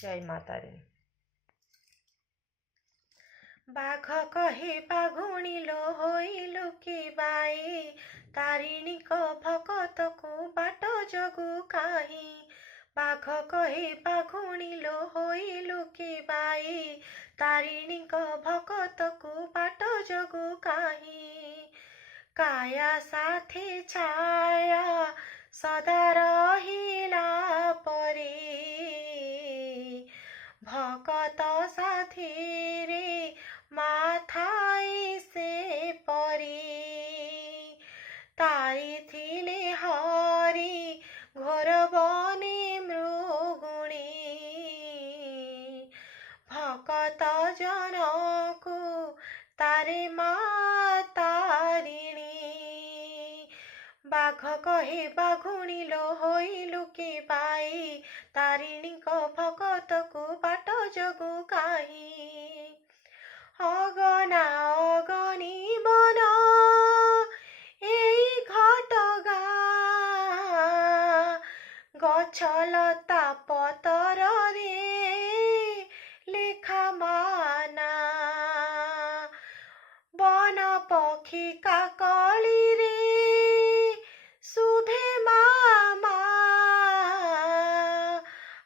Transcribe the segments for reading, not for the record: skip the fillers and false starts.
जय माता रे। बाघ कहे बाघुणी लो होइलु कि बाई, तारिणी को भगत को बाट जगु काहि। बाघ कहे बाघुणी लो होइलु कि बाई, तारिणी को भगत को बाट जगु काहि। काया साथी छाया सदा रहिला परे, भगत साथी रे माथाई से परी। ताई थिले हरि घोर बने मृगुणी, भगत जनकु तारे मा तारिणी। बाघ कहे बाघुणी लो होइलु कि बाई, तारिणी को भगत को बाट जगु काहि। अगना अगनी बन एई घटगा, गछलता पतर रे लेखा माना। बन पक्षी काकली रे शुभे मामा,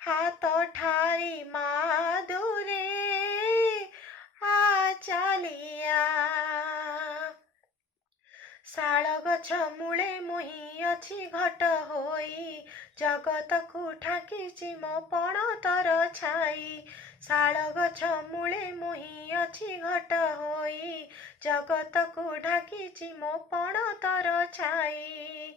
हाथ ठारी मादुरे चालिया। शाल गछ मूले मुहि अछि घट होई, जगत को ठाकिछि मो पणतर छाई। शाल गछ मूले मुहि अछि घट होई, जगत को ढाकिछि मो पणतर छाई।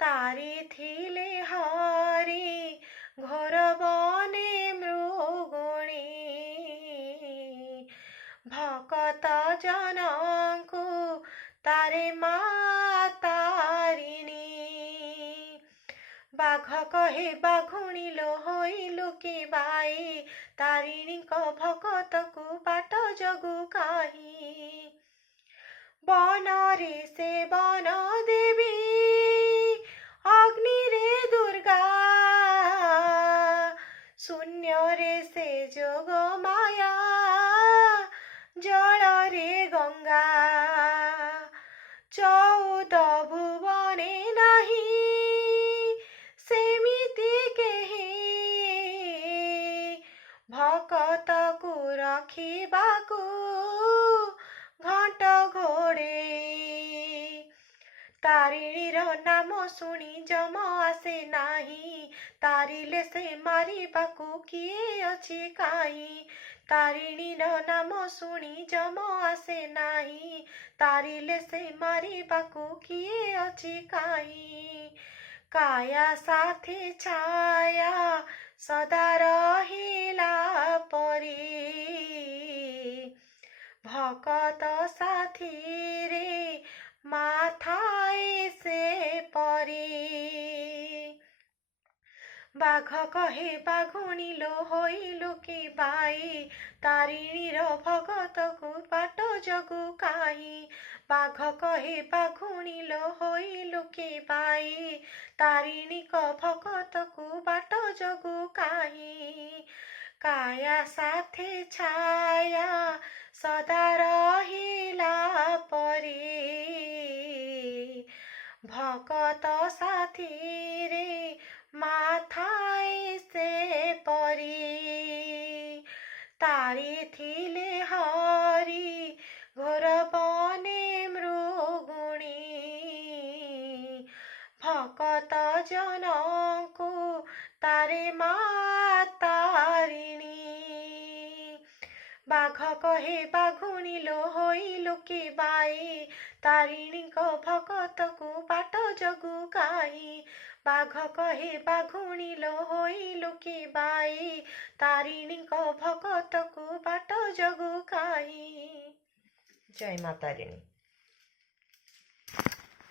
तारी थिले हरि घोर बने मृगुणी, भगत जनकु तारे मा तारिणी। बाघ कहे बाघुणी लो होइलु कि बाई, तारिणी को भगत को बाट जगु काहि। बन रे से बन देवी, अग्नि रे दुर्गा, शून्य रे से जोग माया, जल रे गंगा। 14 भुवने नाही सेमिति केहि, भगत को रखिबाकु घंट घोड़े। तारिणीर नाम शुणी जम आसे नाही, तारिले से मारिबाकु किए अछि काहि। तारिणीर नाम शुणी जम आसे नाही, तारिले से मारिबाकु किए अछि काहि। काया साथी छाया सदा रहिला परी, भगत साथी रे माथाई से परी। बाघ कहे बाघुणी लो होइलु कि बाई, तारिणीर भगत को बाट जगु काहि। बाघ कहे बाघुणी लो होइलु कि बाई, तारिणी को भगत को बाट जगु काहि। काया साथे छाया सदा रहिला परी, भगत साथी रे माथाई से परी। तारी थिले हरि घोर बने मृगुणी, भगत जनकु तारे मा तारिणी। बाघ कहे बाघुणी लो होइलु कि बाई, तारिणी को भगत को बाट जगु काहि। बाघ कहे बाघुणी लो होइलु कि बाई, तारिणी को भगत को बाट जगु काहि। जय माता रे।